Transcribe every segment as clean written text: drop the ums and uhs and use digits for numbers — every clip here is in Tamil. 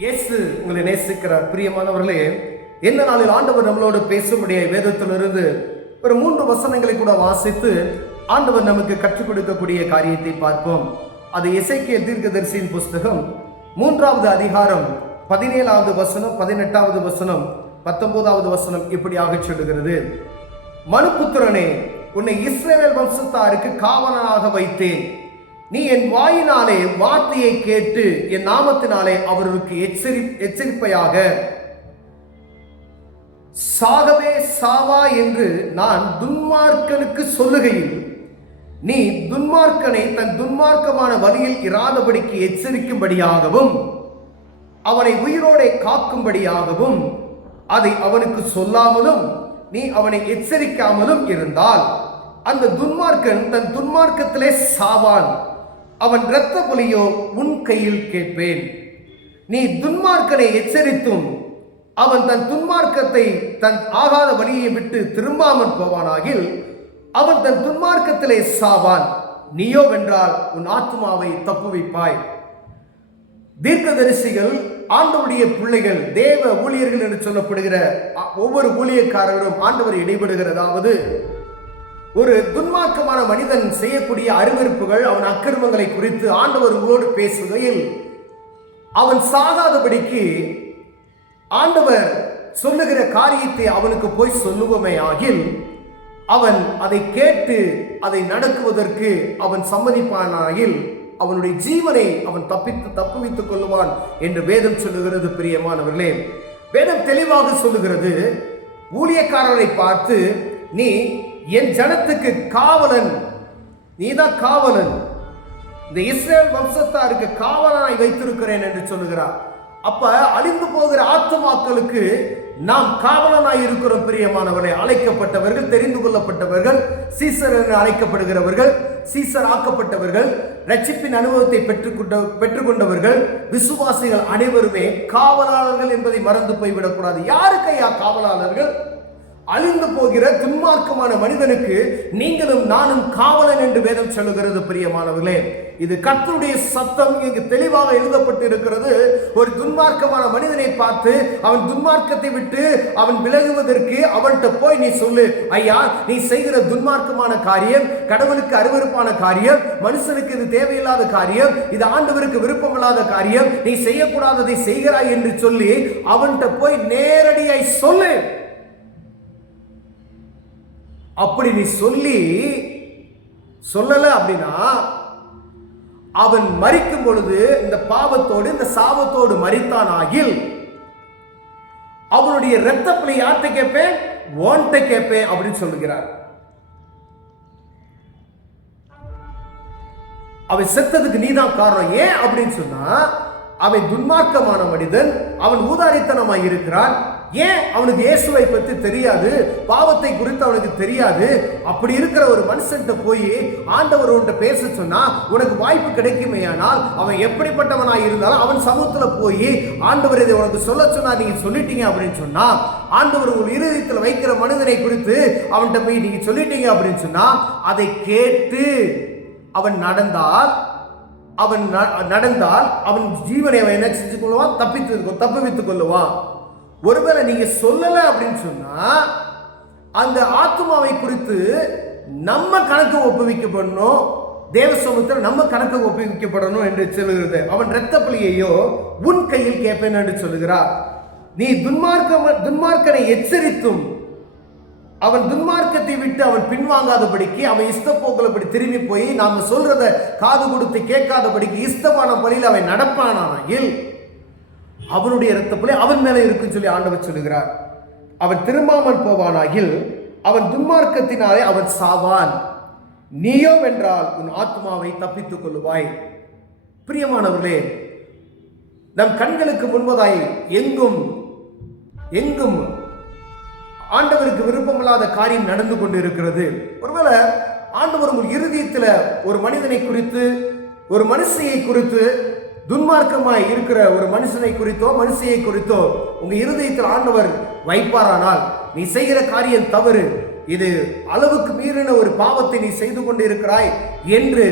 இயேசு உங்களை நேசிக்கிறார். பிரியமானவர்களே, எந்த நாளில் ஆண்டவர் நம்மளோடு பேசும்படிய வேதத்திலிருந்து ஒரு 3 வசனங்களை கூட வாசித்து ஆண்டவர் நமக்கு கற்றுக் கொடுக்கக்கூடிய காரியத்தை பார்ப்போம். அது எசேக்கியேல் தீர்க்கதரிசியின் புஸ்தகம் 3வது அதிகாரம் 17வது வசனம், 18வது வசனம், 19வது வசனம் இப்படியாக சொல்லுகிறது. மனுபுத்திரனே, உன்னை இஸ்ரவேல் வம்சத்தாருக்கு காவலனாக வைத்தேன். நீ என் வாயினாலே வார்த்தையை கேட்டு என் நாமத்தினாலே அவர்களுக்கு எச்சரிப்பையாக சாகவே சாவா என்று நான் துன்மார்க்கனுக்கு சொல்லுகையில், நீ துன்மார்க்கனை தன் துன்மார்க்கமான வழியில் இராதபடிக்கு எச்சரிக்கும்படியாகவும் அவனை உயிரோடே காக்கும்படியாகவும் அதை அவனுக்கு சொல்லாமலும் நீ அவனை எச்சரிக்காமலும் இருந்தால் அந்த துன்மார்க்கன் தன் துன்மார்க்கத்திலே சாவான், அவன் இரத்த பலியோ உன் கையில் கேட்பேன். நீ துன்மார்க்கனை எச்சரித்தும் அவன் தன் துன்மார்க்கத்தை தன் ஆகாத வழியை விட்டு திரும்பாமல் போவானாகில் அவன் தன் துன்மார்க்கத்திலே சாவான், நீயோ வென்றால் உன் ஆத்மாவை தப்புவிப்பாய். தீர்க்கதரிசிகள், ஆண்டவருடைய பிள்ளைகள், தேவ ஊழியர்கள் என்று சொல்லப்படுகிற ஒவ்வொரு ஊழியக்காரர்களும் ஆண்டவர் இடைபடுகிறதாவது ஒரு துன்மார்க்கமான மனிதன் செய்யக்கூடிய அருவருப்புகள், அவன் அக்கிரமங்களை குறித்து ஆண்டவர் உங்களோடு பேசுகையில் அவன் சாகாதபடிக்கு ஆண்டவர் சொல்லுகிற காரியத்தை அவனுக்கு போய் சொல்லுவோமே ஆகில் அவன் அதை கேட்டு அதை நடக்குவதற்கு அவன் சம்மதிப்பானாகில் அவனுடைய ஜீவனை அவன் தப்புவித்துக் கொள்ளுவான் என்று வேதம் சொல்லுகிறது. பிரியமானவர்களே, வேதம் தெளிவாக சொல்லுகிறது. ஊழியக்காரரை பார்த்து, நீ என் ஜனத்துக்கு காவலன், நீதான் காவலன், இந்த இஸ்ரவேல் வம்சத்தாருக்கு காவலனாய் வைத்திருக்கிறேன் என்று சொல்லுகிறார். அப்ப அழிந்து போகிற ஆத்துமாக்களுக்கு நாம் காவலனாய் இருக்கிறோம். பிரியமானவர்களே, அழைக்கப்பட்டவர்கள், தெரிந்து கொள்ளப்பட்டவர்கள், சீசர் என்று அழைக்கப்படுகிறவர்கள், சீசர் ஆக்கப்பட்டவர்கள், ரட்சிப்பின் அனுபவத்தை பெற்றுக்கொண்டவர்கள், விசுவாசிகள் அனைவருமே காவலாளர்கள் என்பதை மறந்து போய்விடக்கூடாது. யாருக்கையா காவலாளர்கள்? அழிந்து போகிற துன்மார்க்கமான மனிதனுக்கு நீங்களும் நானும் காவலன் என்று வேதம் சொல்லுகிறது. பிரியமானவர்களே, இது கர்த்தருடைய சத்தம் இங்கு தெளிவாக எழுதப்பட்டு இருக்கிறது. ஒரு துன்மார்க்கமான மனிதனை பார்த்து அவன் துன்மார்க்கத்தை விட்டு அவன் விலகுவதற்கு அவன்கிட்ட போய் நீ சொல்லு, ஐயா, நீ செய்கிற துன்மார்க்கமான காரியம் கடவுளுக்கு அருவருப்பான காரியம், மனுஷனுக்கு இது தேவையில்லாத காரியம், இது ஆண்டவருக்கு விருப்பமில்லாத காரியம், நீ செய்யக்கூடாததை செய்கிறாய் என்று சொல்லி அவன்கிட்ட போய் நேரடியாய் சொல்லு. அப்படி நீ சொல்லல அப்படின்னா அவன் மரிக்கும் பொழுது இந்த பாவத்தோடு இந்த சாபத்தோடு மரித்தான் ஆகில் அவனுடைய இரத்த பலி யார்கிட்ட கேட்பேன்? ஓன்ட்ட கேட்பேன் அப்படின்னு சொல்லுகிறார். அவன் செத்ததுக்கு நீதான் காரணம். ஏன் அப்படின்னு சொன்னா, அவன் துன்மார்க்கமான மனிதன், அவன் ஊதாரித்தனமாய் இருக்கிறான். ஏன்? அவனுக்கு இயேசுவை பற்றி தெரியாது, பாவத்தை குறித்து அவனுக்கு தெரியாது. அப்படி இருக்கிற ஒரு மனுஷன்கிட்ட போய் ஆண்டவர் உன்கிட்ட பேச சொன்னா உனக்கு வாய்ப்பு கிடைக்குமேயானால் அவன் எப்படிப்பட்டவனாய் இருந்தாலும் அவன் சமூகத்துல போய் ஆண்டவர் இதை உனக்கு சொல்ல சொன்னா நீங்க சொல்லிட்டீங்க அப்படின்னு சொன்னா, ஆண்டவர் உங்கள் இருதயத்தில் வைக்கிற மனிதனை குறித்து அவன்கிட்ட போய் நீங்க சொல்லிட்டீங்க அப்படின்னு சொன்னா, அதை கேட்டு அவன் நடந்தால் அவன் ஜீவனை அவன் என்ன செஞ்சு கொள்வான்? தப்புவித்துக் கொள்ளுவான். ஒருவேளை நீங்க சொல்லல அப்படின்னு சொன்னா அந்த ஆத்மாவை குறித்து நம்ம கணக்கு ஒப்புவிக்கப்படணும், தேவ சமூகத்தில் நம்ம கணக்கு ஒப்புவிக்கப்படணும் என்று சொல்லுகிறது. அவன் இரத்த பலியையோ உன் கையில் கேட்பேன் என்று சொல்லுகிறார். நீ துன்மார்க்கனை எச்சரித்தும் அவன் துன்மார்க்கத்தை விட்டு அவன் பின்வாங்காதபடிக்கு, அவன் இஷ்டப்போக்களபடி திரும்பி போய் நாம சொல்றத காது கொடுத்து கேட்காதபடிக்கு இஷ்டமான பலியில் அவன் நடப்பானாயில் அவனுடைய இரத்த பலி அவன் மேல இருக்குன்னு சொல்லி ஆண்டவர் சொல்லுகிறார். அவன் திரும்பாமல் போவானாகில் அவன் துன்மார்க்கத்தினாலே அவன் சாவான், நீயோ வென்றால் உன் ஆத்மாவை தப்பித்துக் கொள்ளுவாய். பிரியமானவர்களே, நம் கண்களுக்கு முன்பதாய் எங்கும் ஆண்டவருக்கு விருப்பமில்லாத காரியம் நடந்து கொண்டு இருக்கிறது. ஒருவேளை ஆண்டவர் உங்கள் இருதயத்தில் ஒரு மனிதனை குறித்து, ஒரு மனுஷியை குறித்து, துன்மார்க்கமாய் இருக்கிற ஒரு மனுஷனை குறித்தோ மனுஷியை குறித்தோ உங்க இருதயத்தில் ஆண்டவர் வைப்பாரானால், நீ செய்கிற காரியம் தவறு, இது அளவுக்கு மீறின ஒரு பாவத்தை நீ செய்து கொண்டு இருக்கிறாய் என்று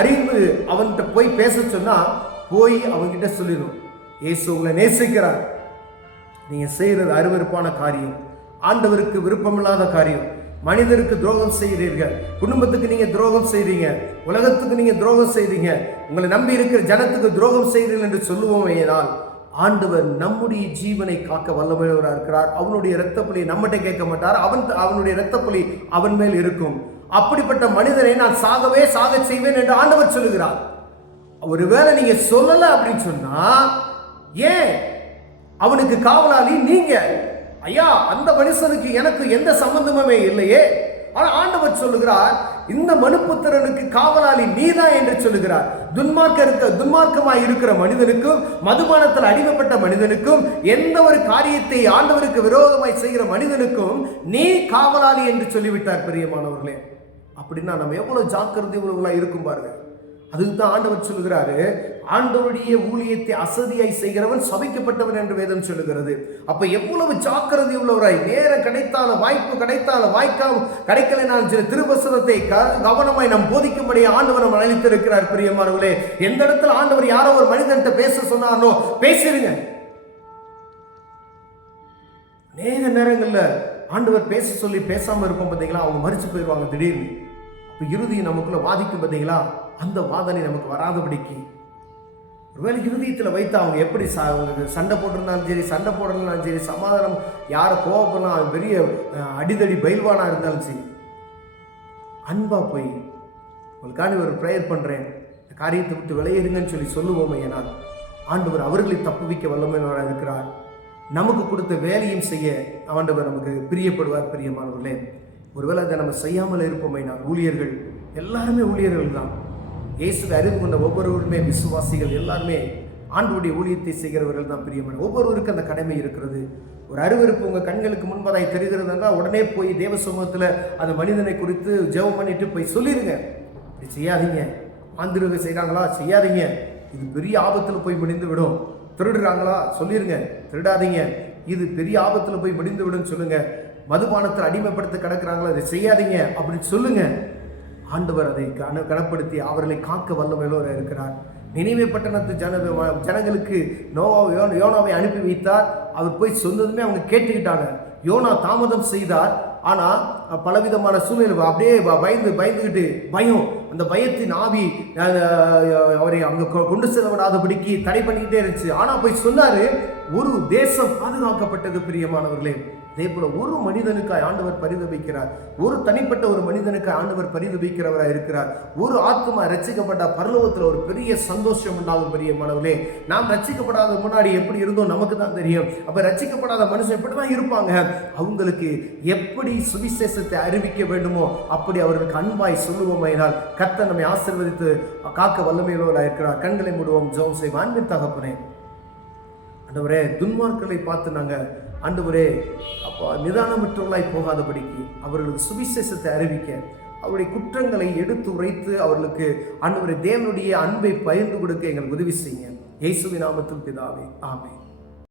அறிந்து அவன்கிட்ட போய் பேச சொன்னா போய் அவன்கிட்ட சொல்லிடும். இயேசு உங்களை நேசிக்கிறார். நீங்க செய்யறது அருவருப்பான காரியம், ஆண்டவருக்கு விருப்பமில்லாத காரியம். மனிதருக்கு துரோகம் செய்கிறீர்கள், குடும்பத்துக்கு நீங்க துரோகம் செய்றீங்க, உலகத்துக்கு நீங்க துரோகம் செய்றீங்க, உங்களை நம்பி இருக்கிற ஜனத்துக்கு துரோகம் செய்கிறீர்கள் என்று சொல்லுவோம். ஏனால் ஆண்டவர் நம்முடைய ஜீவனை காக்க வல்லமையுள்ளவராக இருக்கிறார். அவனுடைய இரத்தப்பலி நம்மகிட்ட கேட்க மாட்டார், அவனுடைய இரத்தப்பலி அவன் மேல் இருக்கும். அப்படிப்பட்ட மனிதனை நான் சாகவே சாக செய்வேன் என்று ஆண்டவர் சொல்லுகிறார். ஒருவேளை நீங்க சொல்லல அப்படின்னு சொன்னா, ஏன் அவனுக்கு காவலாளி நீங்க? ஐயா, அந்த மனுஷனுக்கு எனக்கு எந்த சம்பந்தமுமே இல்லையே. ஆனா ஆண்டவர் சொல்லுகிறார், இந்த மனுப்புத்திரனுக்கு காவலாளி நீதான் என்று சொல்லுகிறார். துன்மார்க்கமாய் இருக்கிற மனிதனுக்கும், மதுபானத்தில் அடிமைப்பட்ட மனிதனுக்கும், எந்த ஒரு காரியத்தை ஆண்டவருக்கு விரோதமாய் செய்கிற மனிதனுக்கும் நீ காவலாளி என்று சொல்லிவிட்டார். பிரியமானவர்களே, அப்படின்னா நம்ம எவ்வளவு ஜாக்கிரதை உள்ளவர்களா இருக்கும் பாருங்க. அதுதான் ஆண்டவர் சொல்லுகிறாரு, ஆண்டவருடைய ஊழியத்தை அசதியாய் செய்கிறவன் சபிக்கப்பட்டவன் என்று வேதம் சொல்லுகிறது. அப்ப எவ்வளவு ஜாக்கிரதை உள்ளவராய், நேரம் கிடைத்தாலும் வாய்ப்பு கிடைத்தாலும் கிடைக்கலைனாலும் சில திருவசனத்தை கவனமாய் நாம் போதிக்கும்படி ஆண்டவர் நம்ம அழைத்திருக்கிறார். பிரியமானவர்களே, எந்த இடத்துல ஆண்டவர் யாரோ ஒரு மனிதன்கிட்ட பேச சொன்னாரோ பேசிருங்க. நேரங்கள்ல ஆண்டவர் பேச சொல்லி பேசாம இருப்போம் பார்த்தீங்களா, அவங்க மறிச்சு போயிடுவாங்க திடீர்னு. இப்போ இறுதி நமக்குள்ள வாதிக்கும் பார்த்தீங்களா, அந்த வாதனை நமக்கு வராதபடிக்கு ஒருவேளை இருதயத்தில் வைத்து அவங்க எப்படி சண்டை போட்டிருந்தாலும் சரி, சண்டை போடலாம் சரி, சமாதானம் யாரை கோவப்படலாம், பெரிய அடிதடி பயில்வானா இருந்தாலும் சரி, அன்பா போய் உங்களுக்காண்டி ஒரு ப்ரேயர் பண்றேன், இந்த காரியத்தை விட்டு விளையிடுங்கன்னு சொல்லி சொல்லுவோமே. ஏனால் ஆண்டவர் அவர்களை தப்புவிக்க வல்லமையாக இருக்கிறார். நமக்கு கொடுத்த வேலையும் செய்ய ஆண்டவர் நமக்கு பிரியப்படுவார். பிரியமானவர்களே, ஒருவேளை அதை நம்ம செய்யாமல் இருப்போமே. நான் ஊழியர்கள் எல்லாருமே ஊழியர்கள் தான். இயேசுவை அறிந்து கொண்ட ஒவ்வொருவருமே விசுவாசிகள், எல்லாருமே ஆண்டவருடைய ஊழியத்தை செய்கிறவர்கள் தான். பிரியமான ஒவ்வொருவருக்கும் அந்த கடமை இருக்கிறது. ஒரு அருவருப்பு உங்கள் கண்களுக்கு முன்பதாய் தெரிகிறது என்றால் உடனே போய் தேவ சமூகத்தில் அந்த மனிதனை குறித்து ஜெபம் பண்ணிட்டு போய் சொல்லிடுங்க. இப்படி செய்யாதீங்க, ஆந்திரவை செய்கிறாங்களா செய்யாதீங்க, இது பெரிய ஆபத்தில் போய் முடிந்து விடும். திருடுறாங்களா சொல்லிடுங்க, திருடாதீங்க, இது பெரிய ஆபத்தில் போய் முடிந்து விடும் சொல்லுங்க. மதுபானத்தில் அடிமைப்படுத்த கிடக்கிறாங்களா, இதை செய்யாதீங்க அப்படின்னு சொல்லுங்க. ஆண்டவர் அதை கனப்படுத்தி அவர்களை காக்க வல்லமையோடு இருக்கிறார். நினிவே பட்டணத்து ஜனங்களுக்கு யோனாவை அனுப்பி வைத்தார். அவர் போய் சொன்னதுமே அவங்க கேட்டுக்கிட்டாங்க. யோனா தாமதம் செய்தார், ஆனா பலவிதமான சூழ்நிலை அப்படியே பயந்துகிட்டு அந்த பயத்தின் ஆவி அவரை அங்க கொண்டு செல்ல விடாதபடிக்கு தடை பண்ணிக்கிட்டே இருந்துச்சு. ஆனா போய் சொன்னாரு, ஒரு தேசம் பாதுகாக்கப்பட்டது. பிரியமானவர்களே, அதே போல ஒரு மனிதனுக்காய் ஆண்டவர் பரிதபிக்கிறார். ஒரு தனிப்பட்ட ஒரு மனிதனுக்காய் ஆண்டவர் பரிதபிக்கிறவராக இருக்கிறார். ஒரு ஆத்மா ரட்சிக்கப்பட்ட பரலோகத்தில் ஒரு பெரிய சந்தோஷம் உண்டாகும். பிரியமானவர்களே, நாம் ரட்சிக்கப்படாத முன்னாடி எப்படி இருந்தோம் நமக்கு தான் தெரியும். அப்ப ரட்சிக்கப்படாத மனுஷன் எப்படிதான் இருப்பாங்க, அவங்களுக்கு எப்படி சுவிசேஷத்தை அறிவிக்க வேண்டுமோ அப்படி அவர்களுக்கு அன்பாய் சொல்லுவோமையினால் கர்த்தர் நம்மை ஆசீர்வதித்து காக்க வல்லமையுள்ளவராக இருக்கிறார். கண்களை மூடுவோம், ஜெபம் செய்வோம். அன்பின் தகப்பனே, ஆண்டவரே, துன்மார்க்கர்களை பார்த்து நாங்கள் ஆண்டவரே அப்பா நிதானமற்றவர்களாய் போகாதபடிக்கு அவர்களுக்கு சுவிசேஷத்தை அறிவிக்க, அவருடைய குற்றங்களை எடுத்து உரைத்து அவர்களுக்கு ஆண்டவரே தேவனுடைய அன்பை பகிர்ந்து கொடுக்க எங்களுக்கு உதவி செய்யுங்க. இயேசுவின் நாமத்தில் பிதாவே, ஆமென்.